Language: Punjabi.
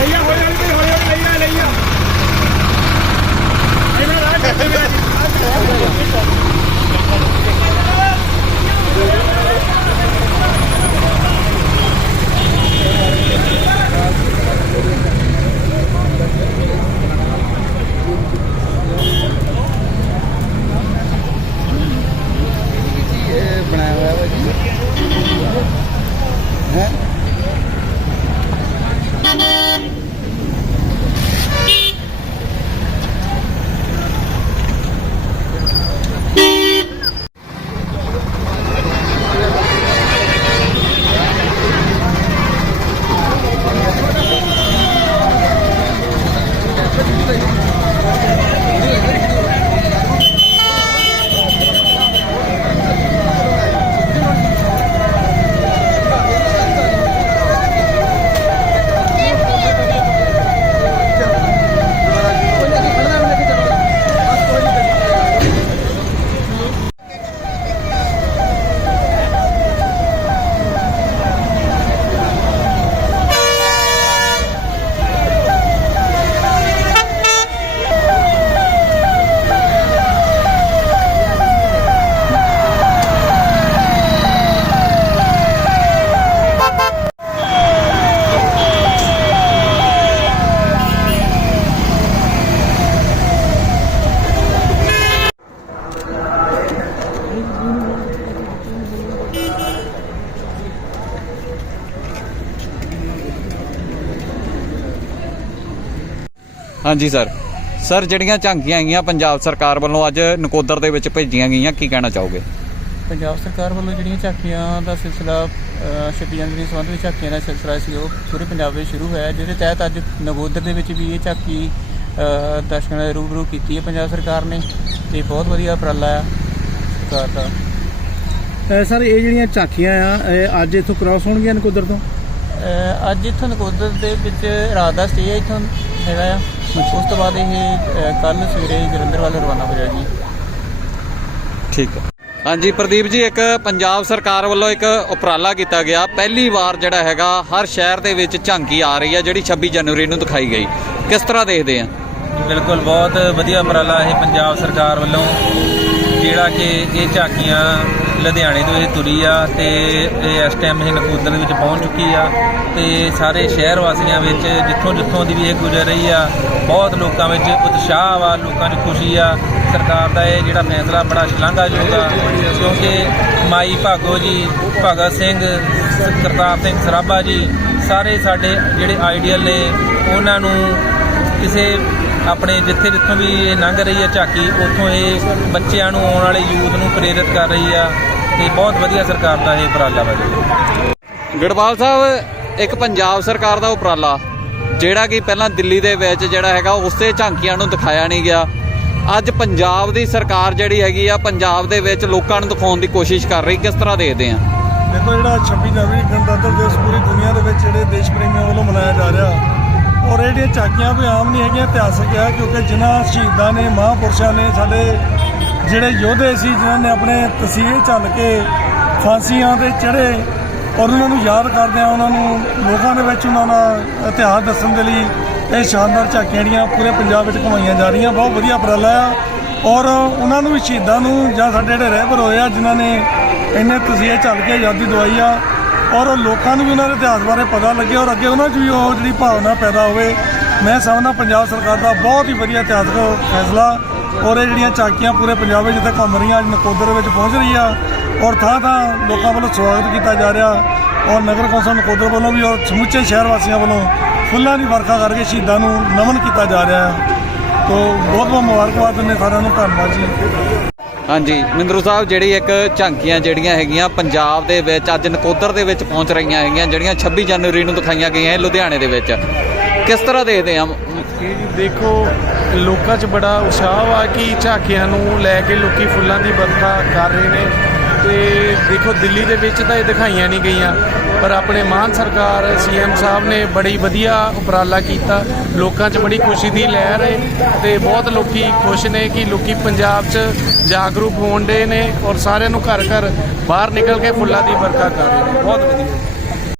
等一下回来 ਹਾਂਜੀ ਸਰ। ਸਰ ਜਿਹੜੀਆਂ ਝਾਂਕੀਆਂ ਆਈਆਂ ਪੰਜਾਬ ਸਰਕਾਰ ਵੱਲੋਂ ਅੱਜ ਨਕੋਦਰ ਦੇ ਵਿੱਚ ਭੇਜੀਆਂ ਗਈਆਂ ਕੀ ਕਹਿਣਾ ਚਾਹੋਗੇ? ਪੰਜਾਬ ਸਰਕਾਰ ਵੱਲੋਂ ਜਿਹੜੀਆਂ ਝਾਕੀਆਂ ਦਾ ਸਿਲਸਿਲਾ 26 ਜਨਵਰੀ ਸੰਬੰਧ ਵਿੱਚ ਝਾਕੀਆਂ ਦਾ ਸਿਲਸਿਲਾ ਸੀ ਉਹ ਪੂਰੇ ਪੰਜਾਬ ਵਿੱਚ ਸ਼ੁਰੂ ਹੋਇਆ ਜਿਹਦੇ ਤਹਿਤ ਅੱਜ ਨਗੋਦਰ ਦੇ ਵਿੱਚ ਵੀ ਇਹ ਝਾਕੀ ਦਰਸ਼ਕਾਂ ਦੇ ਰੂਬਰੂ ਕੀਤੀ ਹੈ ਪੰਜਾਬ ਸਰਕਾਰ ਨੇ ਤੇ ਬਹੁਤ ਵਧੀਆ ਉਪਰਾਲਾ ਆ ਸਰਕਾਰ ਦਾ। ਸਰ ਇਹ ਜਿਹੜੀਆਂ ਝਾਕੀਆਂ ਆ ਇਹ ਅੱਜ ਇੱਥੋਂ ਕ੍ਰਾਸ ਹੋਣਗੀਆਂ ਨਕੋਦਰ ਤੋਂ? ਅੱਜ ਇੱਥੋਂ ਨਕੋਦਰ ਦੇ ਵਿੱਚ ਰਾਤ ਦਾ ਸਟੇ ਹੈ ਇੱਥੋਂ ਹੈਗਾ ਆ। ਉਸ ਤੋਂ ਬਾਅਦ ਇਹ ਕੱਲ ਸਵੇਰੇ ਜਲੰਧਰ ਵੱਲ ਰਵਾਨਾ ਹੋ ਜਾਏਗੀ। ਠੀਕ ਹੈ। ਹਾਂਜੀ ਪ੍ਰਦੀਪ ਜੀ ਇੱਕ ਪੰਜਾਬ ਸਰਕਾਰ ਵੱਲੋਂ ਇੱਕ ਉਪਰਾਲਾ ਕੀਤਾ ਗਿਆ। ਪਹਿਲੀ ਵਾਰ ਜਿਹੜਾ ਹੈਗਾ ਹਰ ਸ਼ਹਿਰ ਦੇ ਵਿੱਚ ਝਾਂਕੀ ਆ ਰਹੀ ਹੈ ਜਿਹੜੀ 26 ਜਨਵਰੀ ਨੂੰ ਦਿਖਾਈ ਗਈ। ਕਿਸ ਤਰ੍ਹਾਂ ਦੇਖਦੇ ਆ? ਬਿਲਕੁਲ ਬਹੁਤ ਵਧੀਆ ਉਪਰਾਲਾ ਇਹ ਪੰਜਾਬ ਸਰਕਾਰ ਵੱਲੋਂ। ਜਿਹੜਾ ਕਿ ਇਹ ਝਾਕੀਆਂ ਲੁਧਿਆਣੇ ਤੋਂ ਇਹ ਤੁਰੀ ਆ ਤੇ ਇਹ ਇਸ ਟਾਈਮ ਇਹ ਨਕੂਦਲ ਵਿੱਚ ਪਹੁੰਚ ਚੁੱਕੀ ਆ ਤੇ ਸਾਰੇ ਸ਼ਹਿਰ ਵਾਸੀਆਂ ਵਿੱਚ ਜਿੱਥੋਂ ਜਿੱਥੋਂ ਦੀ ਵੀ ਇਹ ਗੁਜ਼ਰ ਰਹੀ ਆ, ਬਹੁਤ ਲੋਕਾਂ ਵਿੱਚ ਉਤਸ਼ਾਹ ਵਾ ਲੋਕਾਂ 'ਚ ਖੁਸ਼ੀ ਆ। ਸਰਕਾਰ ਦਾ ਇਹ ਜਿਹੜਾ ਫੈਸਲਾ ਬੜਾ ਸ਼ਲਾਘਾਯੋਗ ਆ, ਕਿਉਂਕਿ ਮਾਈ ਭਾਗੋ ਜੀ, ਭਗਤ ਸਿੰਘ, ਕਰਤਾਰ ਸਿੰਘ ਸਰਾਭਾ ਜੀ, ਸਾਰੇ ਸਾਡੇ ਜਿਹੜੇ ਆਈਡੀਅਲ ਨੇ, ਉਹਨਾਂ ਨੂੰ ਕਿਸੇ ਆਪਣੇ ਜਿੱਥੇ ਜਿੱਥੋਂ ਵੀ ਇਹ ਲੰਘ ਰਹੀ ਹੈ ਝਾਕੀ ਉੱਥੋਂ ਇਹ ਬੱਚਿਆਂ ਨੂੰ ਆਉਣ ਵਾਲੇ ਯੂਥ ਨੂੰ ਪ੍ਰੇਰਿਤ ਕਰ ਰਹੀ ਆ। ਤੇ ਬਹੁਤ ਵਧੀਆ ਸਰਕਾਰ ਦਾ ਇਹ ਉਪਰਾਲਾ ਵਾ ਜੀ। ਗੜਵਾਲ ਸਾਹਿਬ ਇੱਕ ਪੰਜਾਬ ਸਰਕਾਰ ਦਾ ਉਪਰਾਲਾ ਜਿਹੜਾ ਕਿ ਪਹਿਲਾਂ ਦਿੱਲੀ ਦੇ ਵਿੱਚ ਜਿਹੜਾ ਹੈਗਾ ਉਸੇ ਝਾਂਕੀਆਂ ਨੂੰ ਦਿਖਾਇਆ ਨਹੀਂ ਗਿਆ। ਅੱਜ ਪੰਜਾਬ ਦੀ ਸਰਕਾਰ ਜਿਹੜੀ ਹੈਗੀ ਆ ਪੰਜਾਬ ਦੇ ਵਿੱਚ ਲੋਕਾਂ ਨੂੰ ਦਿਖਾਉਣ ਦੀ ਕੋਸ਼ਿਸ਼ ਕਰ ਰਹੀ ਕਿਸ ਤਰ੍ਹਾਂ ਦੇਖਦੇ ਆ? ਦੇਖੋ ਜਿਹੜਾ 26 ਜਨਵਰੀ ਗਣਤੰਤਰ ਦਿਵਸ ਪੂਰੀ ਦੁਨੀਆ ਦੇ ਵਿੱਚ ਜਿਹੜੇ ਦੇਸ਼ ਪ੍ਰੇਮੀਆਂ ਵੱਲੋਂ ਮਨਾਇਆ ਜਾ ਰਿਹਾ ਔਰ ਇਹ ਜਿਹੜੀਆਂ ਝਾਕੀਆਂ ਕੋਈ ਆਮ ਨਹੀਂ ਹੈਗੀਆਂ ਇਤਿਹਾਸਕ ਆ ਕਿਉਂਕਿ ਜਿਨ੍ਹਾਂ ਸ਼ਹੀਦਾਂ ਨੇ, ਮਹਾਂਪੁਰਸ਼ਾਂ ਨੇ ਸਾਡੇ ਜਿਹੜੇ ਯੋਧੇ ਸੀ, ਜਿਨ੍ਹਾਂ ਨੇ ਆਪਣੇ ਤਸੀਹੇ ਚੱਲ ਕੇ ਫਾਂਸੀਆਂ ਤੇ ਚੜ੍ਹੇ ਔਰ ਉਹਨਾਂ ਨੂੰ ਯਾਦ ਕਰਦੇ ਆ ਉਹਨਾਂ ਨੂੰ ਲੋਕਾਂ ਦੇ ਵਿੱਚ ਉਹਨਾਂ ਦਾ ਇਤਿਹਾਸ ਦੱਸਣ ਦੇ ਲਈ ਇਹ ਸ਼ਾਨਦਾਰ ਝਾਕੀਆਂ ਜਿਹੜੀਆਂ ਪੂਰੇ ਪੰਜਾਬ ਵਿੱਚ ਘੁਮਾਈਆਂ ਜਾ ਰਹੀਆਂ, ਬਹੁਤ ਵਧੀਆ ਉਪਰਾਲਾ ਆ। ਔਰ ਉਹਨਾਂ ਨੂੰ ਵੀ ਸ਼ਹੀਦਾਂ ਨੂੰ ਜਾਂ ਸਾਡੇ ਜਿਹੜੇ ਰਹਿਬਰ ਹੋਏ ਆ, ਜਿਨ੍ਹਾਂ ਨੇ ਇੰਨੇ ਤਸੀਹੇ ਚੱਲ ਕੇ ਆਜ਼ਾਦੀ ਦਵਾਈ ਆ ਔਰ ਲੋਕਾਂ ਨੂੰ ਵੀ ਉਹਨਾਂ ਦੇ ਇਤਿਹਾਸ ਬਾਰੇ ਪਤਾ ਲੱਗੇ ਔਰ ਅੱਗੇ ਉਹਨਾਂ 'ਚ ਵੀ ਉਹ ਜਿਹੜੀ ਭਾਵਨਾ ਪੈਦਾ ਹੋਵੇ। ਮੈਂ ਸਮਝਦਾ ਪੰਜਾਬ ਸਰਕਾਰ ਦਾ ਬਹੁਤ ਹੀ ਵਧੀਆ ਇਤਿਹਾਸਕ ਫੈਸਲਾ ਔਰ ਇਹ ਜਿਹੜੀਆਂ ਚਾਕੀਆਂ ਪੂਰੇ ਪੰਜਾਬ ਵਿੱਚ ਜਿੱਥੇ ਘੁੰਮ ਰਹੀਆਂ ਅੱਜ ਨਕੋਦਰ ਵਿੱਚ ਪਹੁੰਚ ਰਹੀ ਆ ਔਰ ਥਾਂ ਥਾਂ ਲੋਕਾਂ ਵੱਲੋਂ ਸਵਾਗਤ ਕੀਤਾ ਜਾ ਰਿਹਾ ਔਰ ਨਗਰ ਕੌਂਸਲ ਨਕੋਦਰ ਵੱਲੋਂ ਵੀ ਔਰ ਸਮੁੱਚੇ ਸ਼ਹਿਰ ਵਾਸੀਆਂ ਵੱਲੋਂ ਫੁੱਲਾਂ ਦੀ ਵਰਖਾ ਕਰਕੇ ਸ਼ਹੀਦਾਂ ਨੂੰ ਨਮਨ ਕੀਤਾ ਜਾ ਰਿਹਾ ਹੈ। ਤੋ ਬਹੁਤ ਬਹੁਤ ਮੁਬਾਰਕਬਾਦ ਦਿੰਦੇ ਸਾਰਿਆਂ ਨੂੰ, ਧੰਨਵਾਦ ਜੀ। ਹਾਂਜੀ ਮਿੰਦਰੂ ਸਾਹਿਬ, ਜਿਹੜੀ ਇੱਕ ਝਾਂਕੀਆਂ ਜਿਹੜੀਆਂ ਹੈਗੀਆਂ ਪੰਜਾਬ ਦੇ ਵਿੱਚ, ਅੱਜ ਨਕੋਦਰ ਦੇ ਵਿੱਚ ਪਹੁੰਚ ਰਹੀਆਂ ਹੈਗੀਆਂ, ਜਿਹੜੀਆਂ 26 ਜਨਵਰੀ ਨੂੰ ਦਿਖਾਈਆਂ ਗਈਆਂ ਲੁਧਿਆਣੇ ਦੇ ਵਿੱਚ। ਕਿਸ ਤਰ੍ਹਾਂ ਦੇਖਦੇ ਆ? ਦੇਖੋ, ਲੋਕਾਂ 'ਚ ਬੜਾ ਉਤਸ਼ਾਹ ਵਾ ਕਿ ਝਾਕੀਆਂ ਨੂੰ ਲੈ ਕੇ ਲੋਕੀ ਫੁੱਲਾਂ ਦੀ ਵਰਖਾ ਕਰ ਰਹੇ ਨੇ। ਤੇ ਦੇਖੋ ਦਿੱਲੀ ਦੇ ਵਿੱਚ ਤਾਂ ਇਹ ਦਿਖਾਈਆਂ ਨਹੀਂ ਗਈਆਂ, ਪਰ ਆਪਣੇ ਮਾਨ ਸਰਕਾਰ, ਸੀਐਮ ਸਾਹਿਬ ਨੇ ਬੜੀ ਵਧੀਆ ਉਪਰਾਲਾ ਕੀਤਾ। ਲੋਕਾਂ 'ਚ ਬੜੀ ਖੁਸ਼ੀ ਦੀ ਲਹਿਰ ਹੈ ਤੇ ਬਹੁਤ ਲੋਕੀ ਖੁਸ਼ ਨੇ ਕਿ ਲੋਕੀ ਪੰਜਾਬ 'ਚ ਜਾਗਰੂਕ ਹੋਣ ਦੇ ਨੇ ਔਰ ਸਾਰਿਆਂ ਨੂੰ ਘਰ ਘਰ ਬਾਹਰ ਨਿਕਲ ਕੇ ਫੁੱਲਾਂ ਦੀ ਵਰਖਾ ਕਰ ਰਹੇ ਨੇ। ਬਹੁਤ ਵਧੀਆ।